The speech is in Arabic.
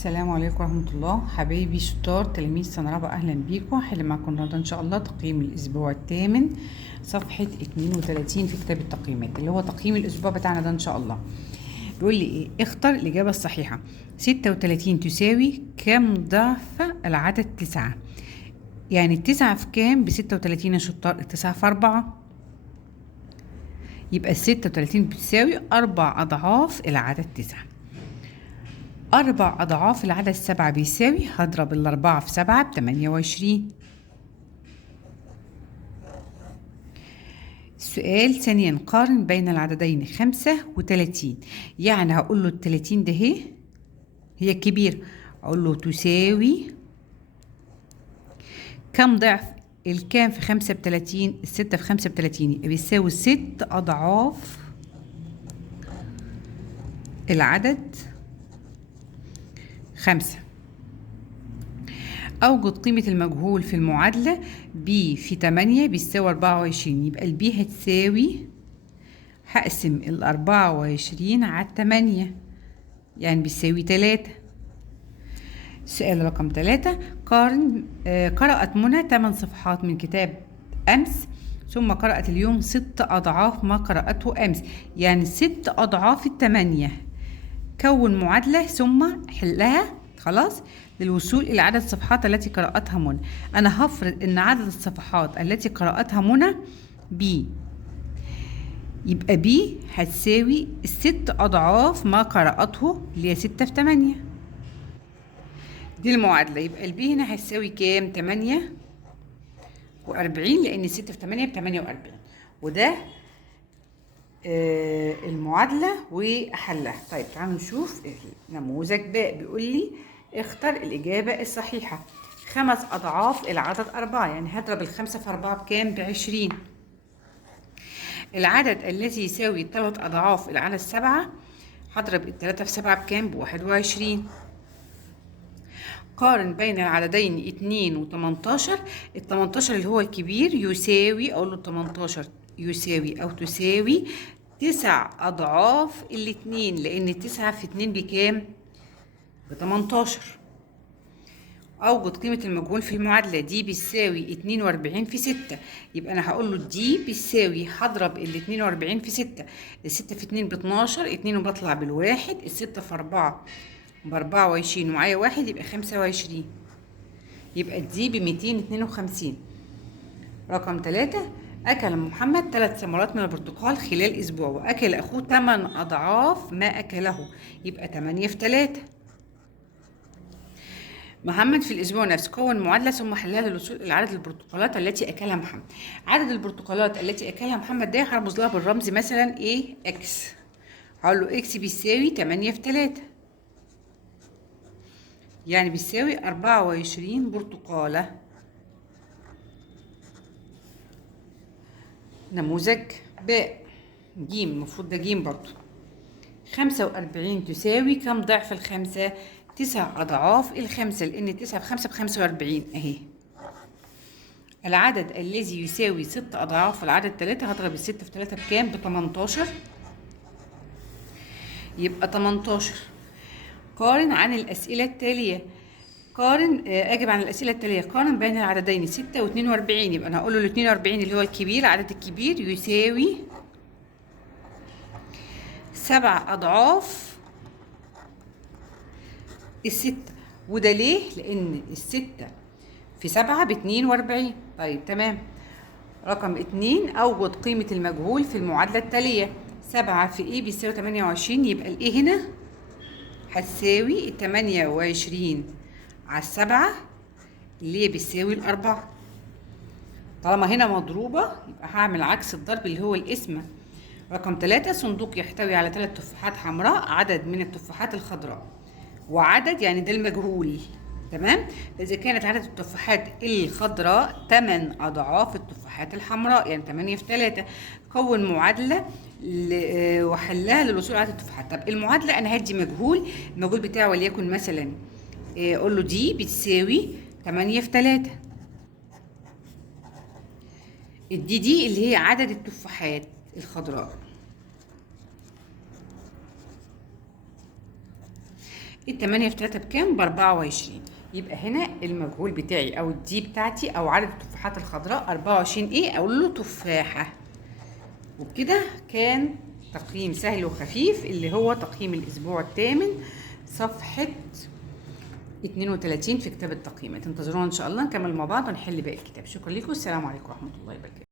السلام عليكم ورحمة الله. حبايبي شطار تلاميذ سنة رابعة، أهلا بيكم. هحل معاكم النهاردة إن شاء الله تقييم الأسبوع الثامن صفحة 32 في كتاب التقييمات، اللي هو تقييم الأسبوع بتاعنا ده إن شاء الله. بيقول لي إيه؟ اختر الإجابة الصحيحة. 36 تساوي كم ضعف العدد 9؟ يعني التسعة في كام ب36 يا شطار؟ التسعة في 4، يبقى 36 بتساوي 4 أضعاف العدد 9. 4 أضعاف العدد 7 بيساوي، هضرب الأربعة في 7 ب28. السؤال ثانيا، قارن بين العددين 35. يعني هقول له ال30 ده هي الكبير، أقول له تساوي كم ضعف الكام في 5 ب30؟ الستة في 5 ب30، يبقى بيساوي 6 أضعاف العدد 5. أوجد قيمة المجهول في المعادلة ب في 8 بيساوي 24، يبقى البي هتساوي، هقسم 24 على 8 يعني بيساوي 3. سؤال رقم 3، قرأت منى 8 صفحات من كتاب أمس، ثم قرأت اليوم 6 أضعاف ما قرأته أمس، يعني 6 أضعاف 8. كون معادلة ثم حلها خلاص للوصول إلى عدد الصفحات التي قرأتها منى. أنا هفرض إن عدد الصفحات التي قرأتها منى ب، يبقى ب هتساوي 6 أضعاف ما قرأته اللي هي 6 في 8. دي المعادلة، يبقى الب هنا هتساوي كام؟ 48، لأن 6 في 8 ب 48. وده المعادلة وحلها. طيب تعالوا نشوف نموذج باء. بيقول لي اختر الإجابة الصحيحة. 5 أضعاف العدد 4، يعني هضرب ال5 في 4 بكام؟ ب20. العدد الذي يساوي 3 أضعاف العدد 7، هضرب ال3 في 7 بكام؟ ب21. قارن بين العددين 2 و18. ال18 اللي هو الكبير يساوي، أقول له 18 يساوي أو تساوي 9 أضعاف الاتنين، لأن 9 في 2 بكام؟ ب18. أوجد قيمة المجهول في المعادلة. دي بيساوي 42 في 6، يبقى أنا هقول له دي بيساوي، هضرب ال 42 في 6، ال6 في 2 ب12، 2 وبطلع بالواحد، ال6 في 4 ب24 ومعايا واحد يبقى 25، يبقى دي ب252. رقم 3، أكل محمد 3 ثمرات من البرتقال خلال أسبوع، وأكل أخوه 8 أضعاف ما أكله، يبقى 8 في 3. محمد في الأسبوع نفسه كون معادلة ثم حلها للوصول إلى عدد البرتقالات التي أكلها محمد. عدد البرتقالات التي أكلها محمد ده هرمز لها بالرمز مثلا إيه؟ إكس. هقول له إكس بيساوي 8 في 3، يعني بيساوي 24 برتقالة. نموذج باء جيم، المفروض ده جيم برضو. 45 تساوي كم ضعف الخمسة؟ 9 أضعاف الخمسة، لأن 9 في 5 ب45 أهي. العدد الذي يساوي 6 أضعاف العدد 3، هضرب ال6 في 3 بكام؟ ب18، يبقى 18. قارن عن الأسئلة التالية. أجب عن الأسئلة التالية. قارن بين العددين 6 و42، يبقى أنا هقول له ال 42 اللي هو الكبير، العدد الكبير يساوي 7 أضعاف الستة. وده ليه؟ لأن الستة في 7 ب42. طيب تمام. رقم 2، أوجد قيمة المجهول في المعادلة التالية. 7 في إيه بيساوي 28، يبقى الإيه هنا هتساوي 28 على 7 اللي هي بتساوي 4. طالما هنا مضروبة يبقى هعمل عكس الضرب اللي هو القسمة. رقم 3، صندوق يحتوي على 3 تفاحات حمراء، عدد من التفاحات الخضراء، وعدد يعني ده المجهول. تمام. إذا كانت عدد التفاحات الخضراء 8 أضعاف التفاحات الحمراء، يعني 8 في 3. كون معادلة وحلها للوصول على عدد التفاحات. طب المعادلة أنا هدي مجهول، المجهول بتاعه وليكن مثلا أقول له دي بتساوي 8 في 3. دي اللي هي عدد التفاحات الخضراء. التمانية في 3 بكام؟ ب24. يبقى هنا المجهول بتاعي او الدي بتاعتي او عدد التفاحات الخضراء 24. ايه؟ اقول له تفاحة. وبكده كان تقييم سهل وخفيف اللي هو تقييم الاسبوع الثامن صفحة 32 في كتاب التقييمات. انتظرونا ان شاء الله نكمل مع بعض ونحل باقي الكتاب. شكرا لكم، السلام عليكم ورحمة الله وبركاته.